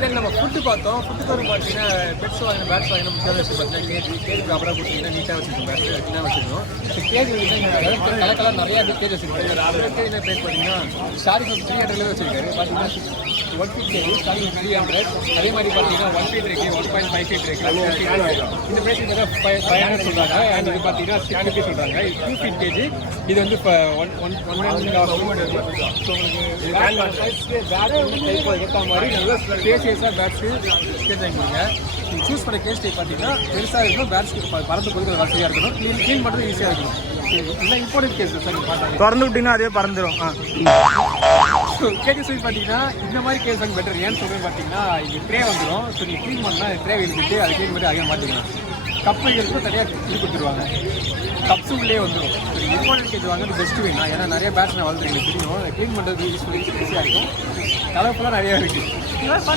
தென் நம்ம ஃபுட்டு பார்த்தோம். ஃபுட்டுக்கு வரும் பார்த்தீங்கன்னா பெட்ஸ் வாங்கின பேட்ஸ் வாங்கின முக்கியமான விஷயம் பார்த்தீங்கன்னா கேஜ் அப்புறம் கொடுத்தீங்கன்னா நீட்டாக வச்சுருக்கோம். பேட்ஸ் நீட்டாக வச்சுருக்கோம். ஸோ கேஜ் வந்து கலர் நிறையா கேஜ் வச்சுருக்காரு. அதில் கேஜ் என்ன ப்ரைஸ் பார்த்தீங்கன்னா ஸ்டார்டிங் 300 வச்சுருக்காரு. பார்த்தீங்கன்னா 150 கேஜ் ஸ்டார்டிங் 300. அதே மாதிரி பார்த்தீங்கன்னா 1 ஃபீட் இருக்குது, 1.5 ஃபீட் இருக்குது. இந்த ப்ரைஸ் பார்த்தீங்கன்னா 500 சொல்கிறாங்க. அண்ட் இது பார்த்தீங்கன்னா 650 சொல்கிறாங்க. இது 2 ஃபீட் கேஜி. இது வந்து இப்போ 1 ஸோ உங்களுக்கு ஏற்ற மாதிரி நல்லா ஸ்பேசியஸாக பேட்ஸு கேஸ் வாங்கிக்கோங்க. நீங்கள் சூஸ் பண்ண கேஸ் டைப் பார்த்தீங்கன்னா பெருசாக இருக்கணும், பேட்ஸ்க்கு பறந்து போகிறது வசதியாக இருக்கணும், க்ளீன் பண்ணுறது ஈஸியாக இருக்கணும். இல்லை இம்பார்ட்டன்ட் கேஸ் சார் நீங்கள் பார்த்தா திறந்து விட்டிங்கன்னா அதே பறந்துடும். கேஜஸ் பார்த்தீங்கன்னா இந்த மாதிரி கேஸ் வாங்கி பெட்டர். ஏன்னு சொல்கிறது பார்த்தீங்கன்னா இங்கே ட்ரே வந்துடும். ஸோ நீங்கள் க்ளீன் பண்ணால் ட்ரே எழுதிட்டு அது க்ளீன் பண்ணி அதிகம் மாற்றிக்கலாம். கப் வைக்கிறதுக்கும் தனியாக இது கொடுத்துருவாங்க. கப்ஸு உள்ளே வந்துடும். ஸோ நீங்கள் இம்பார்ட்டன்ட் கேஸ் வாங்க பெஸ்ட்டு வேணும். ஏன்னா நிறைய பேட்ஸ் நான் வளர்த்து எனக்கு தெரியும். க்ளீன் பண்ணுறது ஈஸியாக இருக்கும். கலர்ஃபுல்லாக நிறையா இருக்குது.